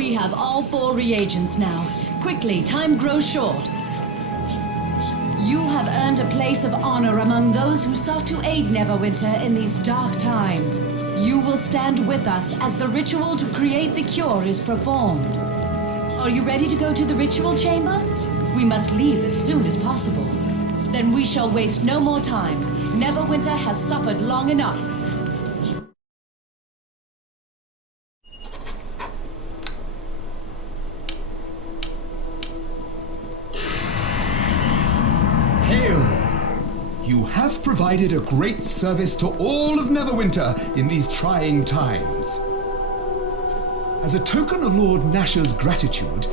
We have all 4 reagents now. Quickly, time grows short. You have earned a place of honor among those who sought to aid Neverwinter in these dark times. You will stand with us as the ritual to create the cure is performed. Are you ready to go to the ritual chamber? We must leave as soon as possible. Then we shall waste no more time. Neverwinter has suffered long enough. Hail! You have provided a great service to all of Neverwinter in these trying times. As a token of Lord Nash's gratitude,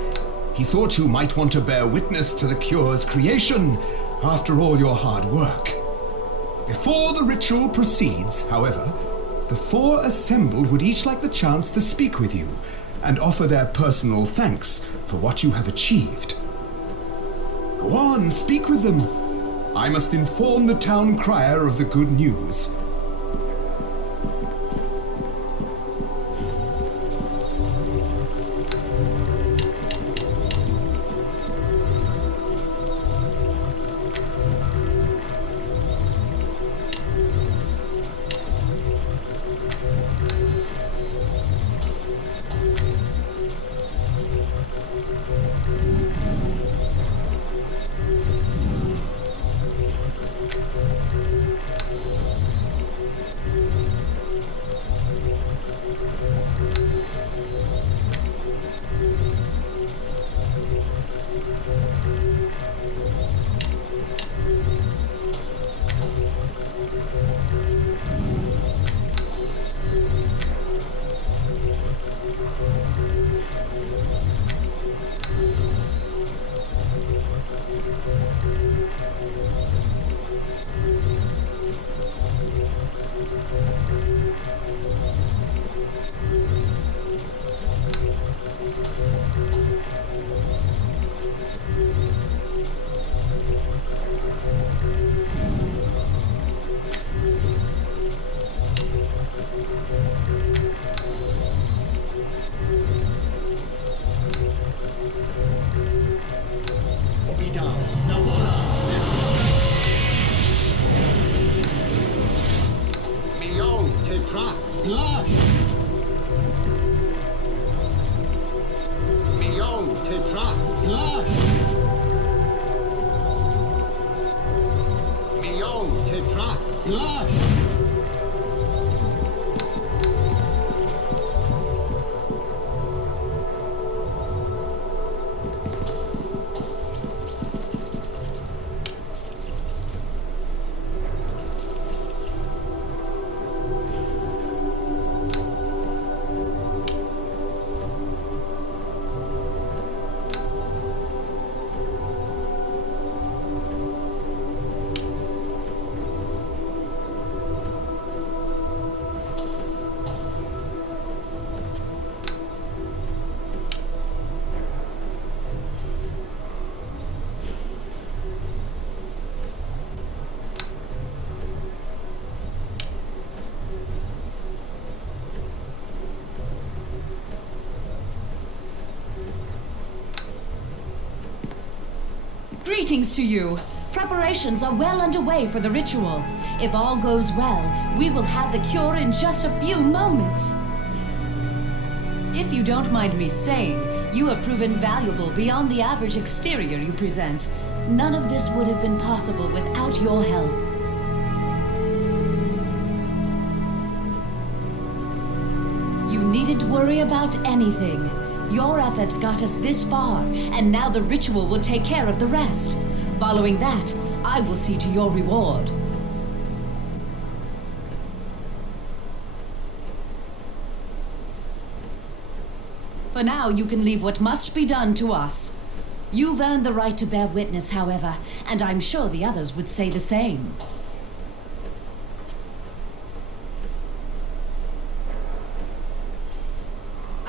he thought you might want to bear witness to the cure's creation after all your hard work. Before the ritual proceeds, however, the 4 assembled would each like the chance to speak with you and offer their personal thanks for what you have achieved. Go on, speak with them. I must inform the town crier of the good news. Greetings to you. Preparations are well underway for the ritual. If all goes well, we will have the cure in just a few moments. If you don't mind me saying, you have proven valuable beyond the average exterior you present. None of this would have been possible without your help. You needn't worry about anything. Your efforts got us this far, and now the ritual will take care of the rest. Following that, I will see to your reward. For now, you can leave what must be done to us. You've earned the right to bear witness, however, and I'm sure the others would say the same.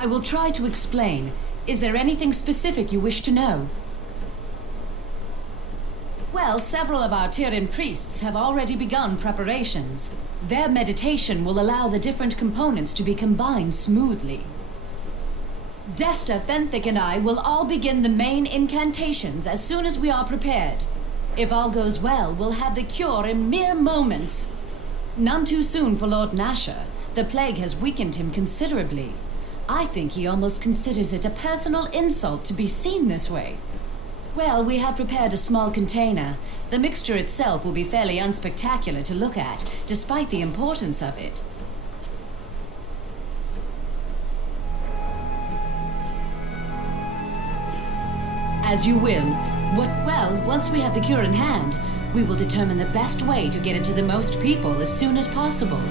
I will try to explain. Is there anything specific you wish to know? Well, several of our Tyrian priests have already begun preparations. Their meditation will allow the different components to be combined smoothly. Desta, Fenthic, and I will all begin the main incantations as soon as we are prepared. If all goes well, we'll have the cure in mere moments. None too soon for Lord Nasher. The plague has weakened him considerably. I think he almost considers it a personal insult to be seen this way. Well, we have prepared a small container. The mixture itself will be fairly unspectacular to look at, despite the importance of it. As you will. Well, once we have the cure in hand, we will determine the best way to get it to the most people as soon as possible.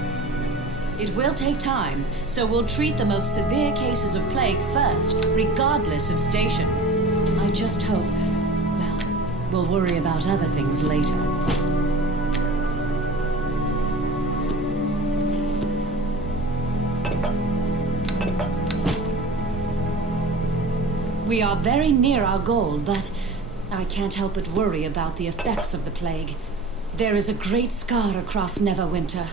It will take time, so we'll treat the most severe cases of plague first, regardless of station. I just hope, well, we'll worry about other things later. We are very near our goal, but I can't help but worry about the effects of the plague. There is a great scar across Neverwinter.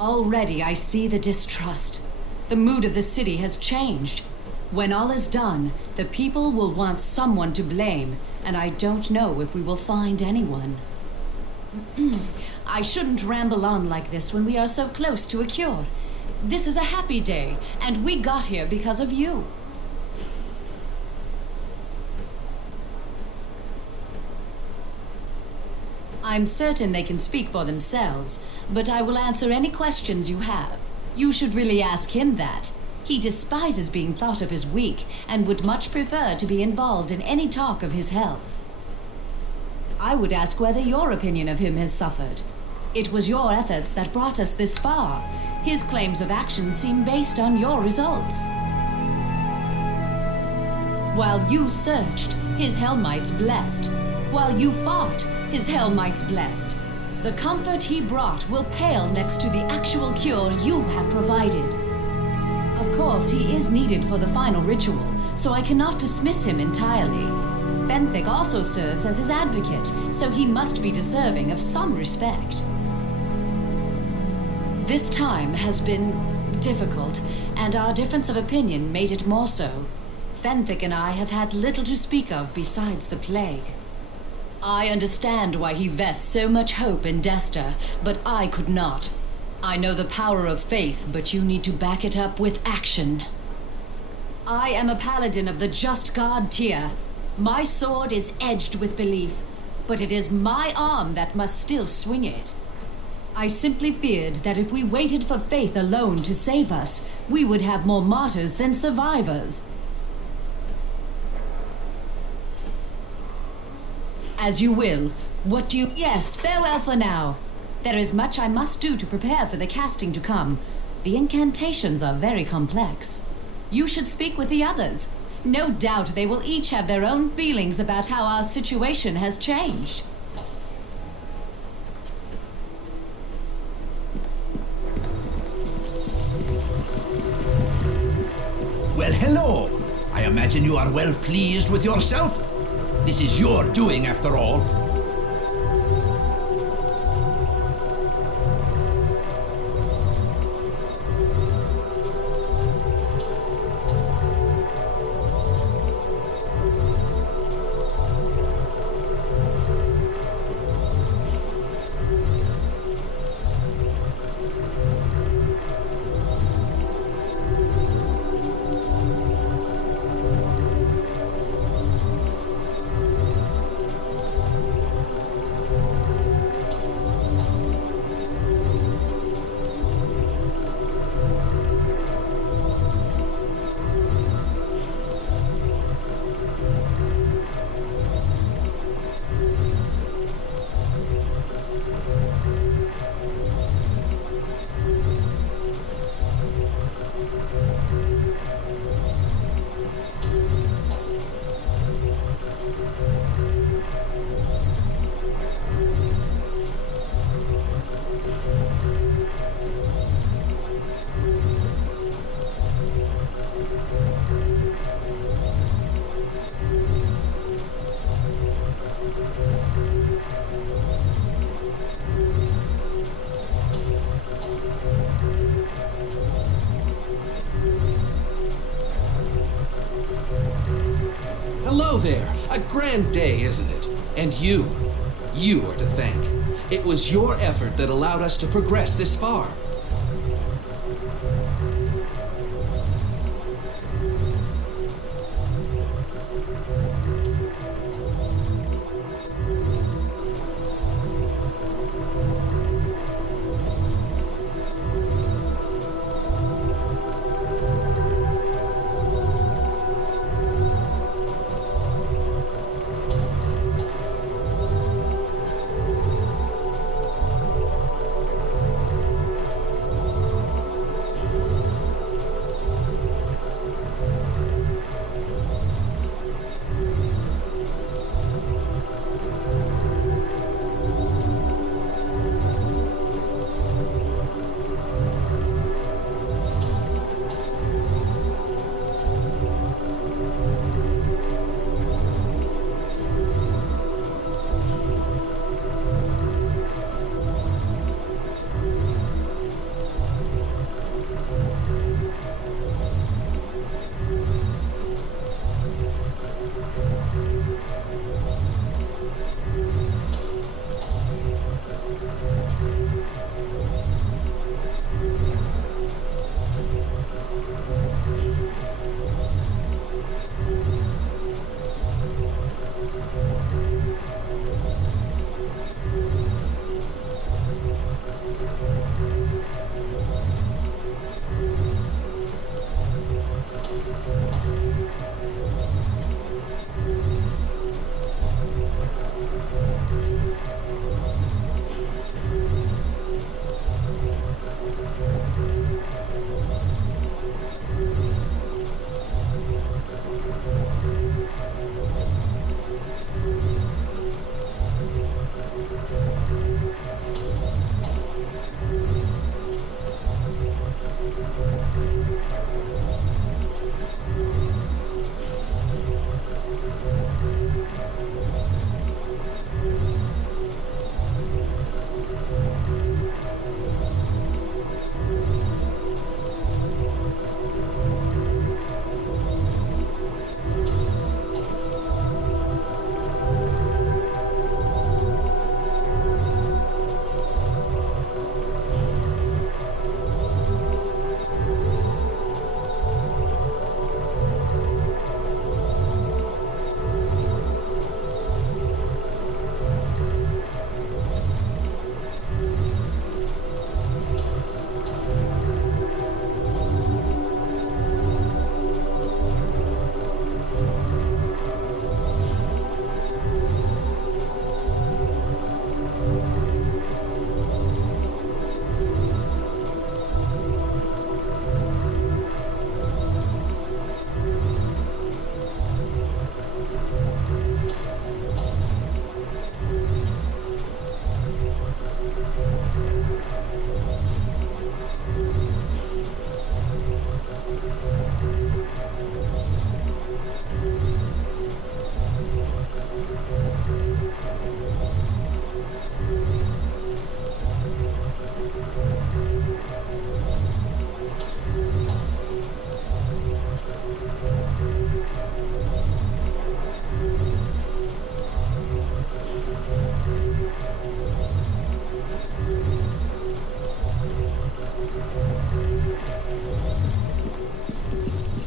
Already I see the distrust. The mood of the city has changed. When all is done, the people will want someone to blame, and I don't know if we will find anyone. I shouldn't ramble on like this when we are so close to a cure. This is a happy day, and we got here because of you. I'm certain they can speak for themselves, but I will answer any questions you have. You should really ask him that. He despises being thought of as weak, and would much prefer to be involved in any talk of his health. I would ask whether your opinion of him has suffered. It was your efforts that brought us this far. His claims of action seem based on your results. While you searched, his Hellmites blessed. While you fought, his Hellmites blessed. The comfort he brought will pale next to the actual cure you have provided. Of course, he is needed for the final ritual, so I cannot dismiss him entirely. Fenthic also serves as his advocate, so he must be deserving of some respect. This time has been difficult, and our difference of opinion made it more so. Fenthic and I have had little to speak of besides the plague. I understand why he vests so much hope in Desta, but I could not. I know the power of faith, but you need to back it up with action. I am a paladin of the just god tier. My sword is edged with belief, but it is my arm that must still swing it. I simply feared that if we waited for faith alone to save us, we would have more martyrs than survivors. As you will. What do you... Yes, farewell for now. There is much I must do to prepare for the casting to come. The incantations are very complex. You should speak with the others. No doubt they will each have their own feelings about how our situation has changed. Well, hello. I imagine you are well pleased with yourself. This is your doing, after all. Hello there. A grand day, isn't it? And you are to thank. It was your effort that allowed us to progress this far.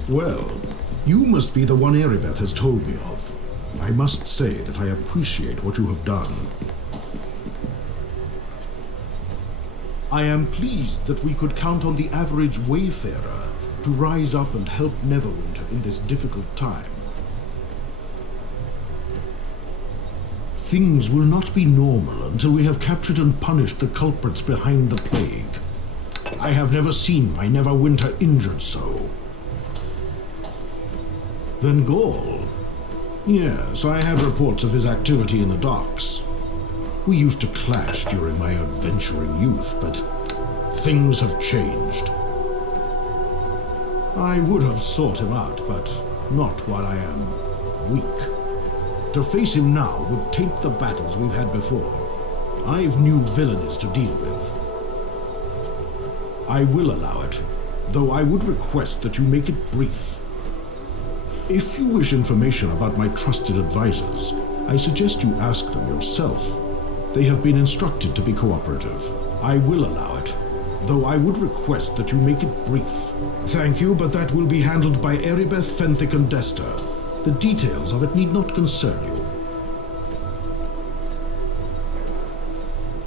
Well, you must be the one Erebeth has told me of. I must say that I appreciate what you have done. I am pleased that we could count on the average wayfarer to rise up and help Neverwinter in this difficult time. Things will not be normal until we have captured and punished the culprits behind the plague. I have never seen my Neverwinter injured so. Van Gall? Yes, I had reports of his activity in the docks. We used to clash during my adventuring youth, but things have changed. I would have sought him out, but not while I am weak. To face him now would taint the battles we've had before. I've new villainies to deal with. I will allow it, though I would request that you make it brief. If you wish information about my trusted advisors, I suggest you ask them yourself. They have been instructed to be cooperative. I will allow it, though I would request that you make it brief. Thank you, but that will be handled by Erebeth, Fenthic, and Desta. The details of it need not concern you.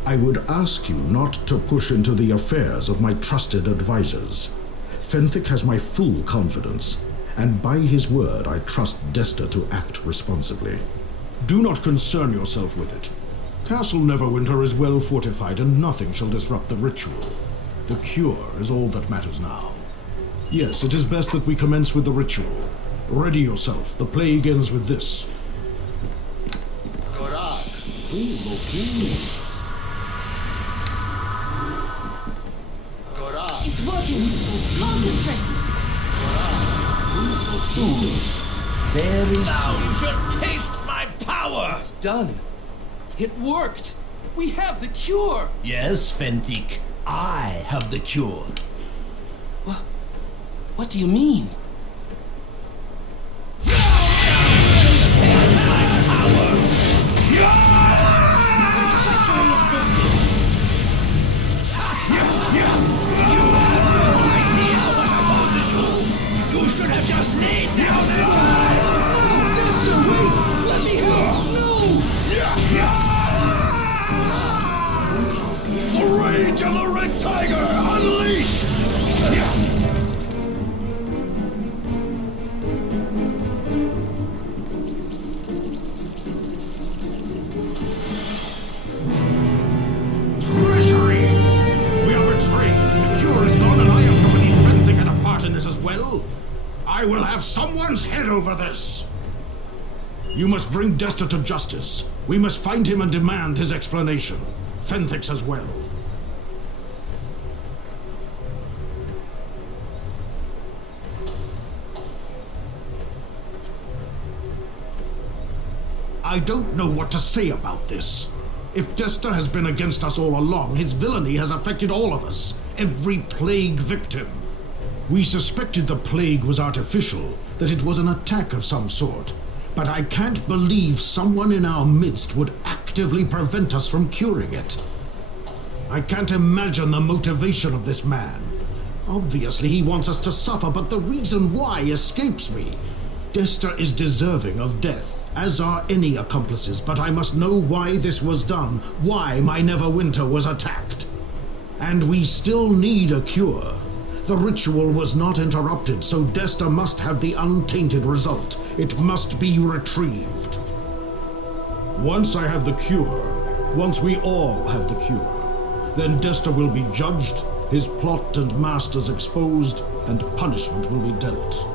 I would ask you not to push into the affairs of my trusted advisors. Fenthic has my full confidence, and by his word I trust Desta to act responsibly. Do not concern yourself with it. Castle Neverwinter is well fortified, and nothing shall disrupt the ritual. The cure is all that matters now. Yes, it is best that we commence with the ritual. Ready yourself. The plague ends with this. It's working. Concentrate. Soon. Very Now soon. you shall taste My power! It's done. It worked. We have the cure. Yes, Fenthic. I have the cure. What do you mean? You should have just laid down the line! Desta, wait! Let me help! No! The rage of the Red Tiger unleashed! Treachery! We are betrayed. The cure is gone, and I am to believe Fenthic had a part in this as well. I will have someone's head over this. You must bring Desta to justice. We must find him and demand his explanation. Fenthic's as well. I don't know what to say about this. If Desta has been against us all along, his villainy has affected all of us, every plague victim. We suspected the plague was artificial, that it was an attack of some sort, but I can't believe someone in our midst would actively prevent us from curing it. I can't imagine the motivation of this man. Obviously he wants us to suffer, but the reason why escapes me. Desta is deserving of death, as are any accomplices, but I must know why this was done, why my Neverwinter was attacked. And we still need a cure. The ritual was not interrupted, so Desta must have the untainted result. It must be retrieved. Once I have the cure, once we all have the cure, then Desta will be judged, his plot and masters exposed, and punishment will be dealt.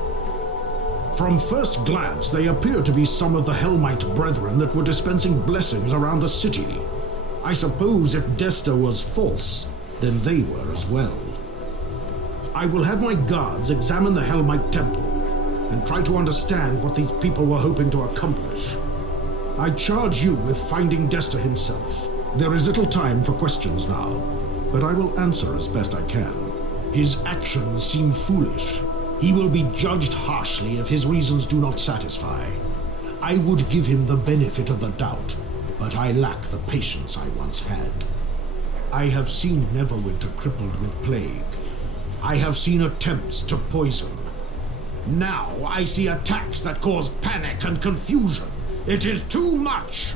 From first glance, they appear to be some of the Hellmite brethren that were dispensing blessings around the city. I suppose if Desta was false, then they were as well. I will have my guards examine the Hellmite temple and try to understand what these people were hoping to accomplish. I charge you with finding Desta himself. There is little time for questions now, but I will answer as best I can. His actions seem foolish. He will be judged harshly if his reasons do not satisfy. I would give him the benefit of the doubt, but I lack the patience I once had. I have seen Neverwinter crippled with plague. I have seen attempts to poison. Now I see attacks that cause panic and confusion. It is too much!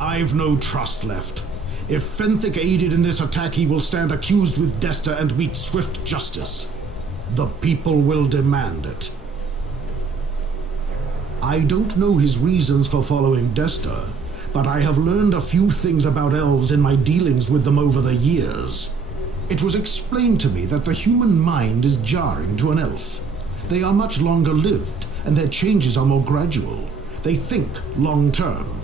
I've no trust left. If Fenthic aided in this attack, he will stand accused with Desta and meet swift justice. The people will demand it. I don't know his reasons for following Desta, but I have learned a few things about elves in my dealings with them over the years. It was explained to me that the human mind is jarring to an elf. They are much longer lived, and their changes are more gradual. They think long-term.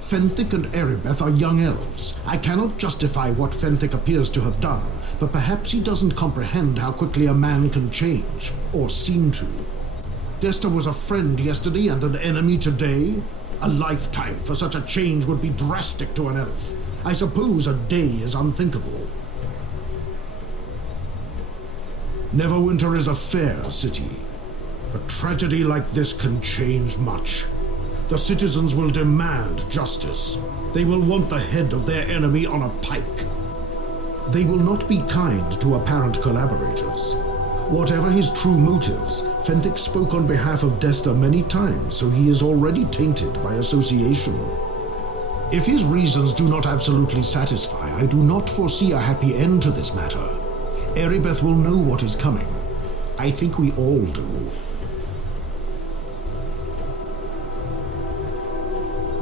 Fenthic and Erebeth are young elves. I cannot justify what Fenthic appears to have done, but perhaps he doesn't comprehend how quickly a man can change, or seem to. Desta was a friend yesterday and an enemy today. A lifetime for such a change would be drastic to an elf. I suppose a day is unthinkable. Neverwinter is a fair city. A tragedy like this can change much. The citizens will demand justice. They will want the head of their enemy on a pike. They will not be kind to apparent collaborators. Whatever his true motives, Fenthic spoke on behalf of Desta many times, so he is already tainted by association. If his reasons do not absolutely satisfy, I do not foresee a happy end to this matter. Erebeth will know what is coming. I think we all do.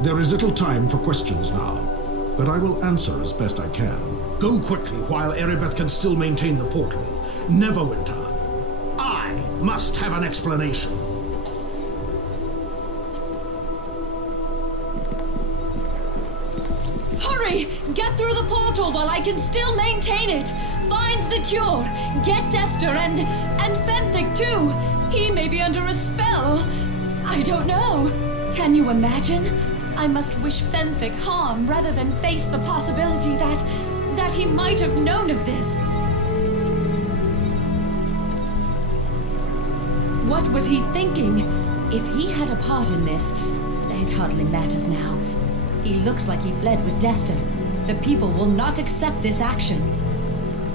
There is little time for questions now, but I will answer as best I can. Go quickly while Erebeth can still maintain the portal. Neverwinter, I must have an explanation. Hurry! Get through the portal while I can still maintain it! Find the cure! Get Dester and Fenthic too! He may be under a spell! I don't know! Can you imagine? I must wish Fenthic harm rather than face the possibility that he might have known of this. What was he thinking? If he had a part in this, it hardly matters now. He looks like he fled with Dester. The people will not accept this action.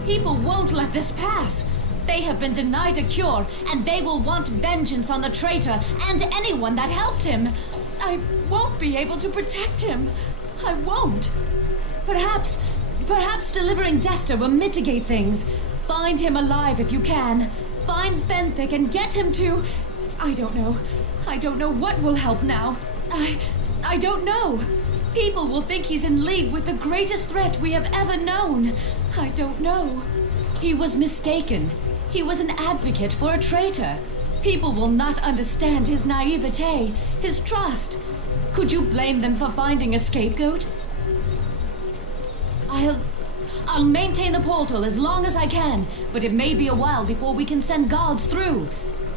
People won't let this pass. They have been denied a cure, and they will want vengeance on the traitor and anyone that helped him. I won't be able to protect him. I won't. Perhaps delivering Dester will mitigate things. Find him alive if you can. Find Fenthic and get him to... I don't know. I don't know what will help now. I don't know. People will think he's in league with the greatest threat we have ever known. I don't know. He was mistaken. He was an advocate for a traitor. People will not understand his naivete, his trust. Could you blame them for finding a scapegoat? I'll maintain the portal as long as I can, but it may be a while before we can send guards through.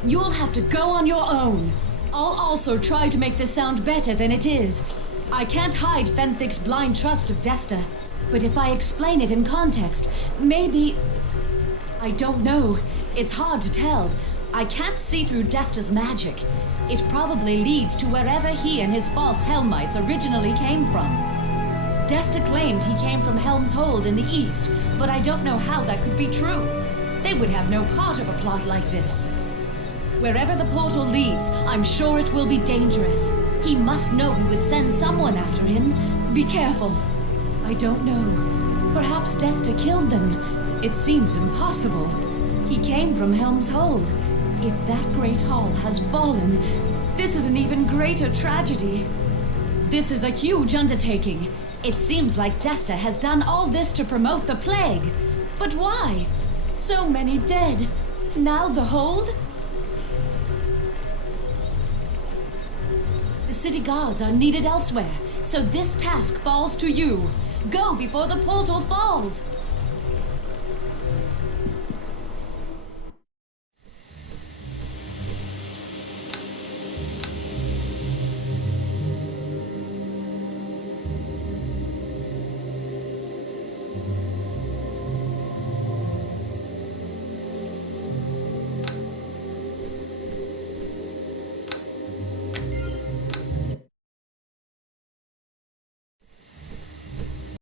You'll have to go on your own. I'll also try to make this sound better than it is. I can't hide Fenthic's blind trust of Desta, but if I explain it in context, maybe... I don't know. It's hard to tell. I can't see through Desta's magic. It probably leads to wherever he and his false Helmites originally came from. Desta claimed he came from Helm's Hold in the east, but I don't know how that could be true. They would have no part of a plot like this. Wherever the portal leads, I'm sure it will be dangerous. He must know we would send someone after him. Be careful. I don't know. Perhaps Desta killed them. It seems impossible. He came from Helm's Hold. If that great hall has fallen, this is an even greater tragedy. This is a huge undertaking. It seems like Desta has done all this to promote the plague. But why? So many dead. Now the hold? The city guards are needed elsewhere, so this task falls to you. Go before the portal falls.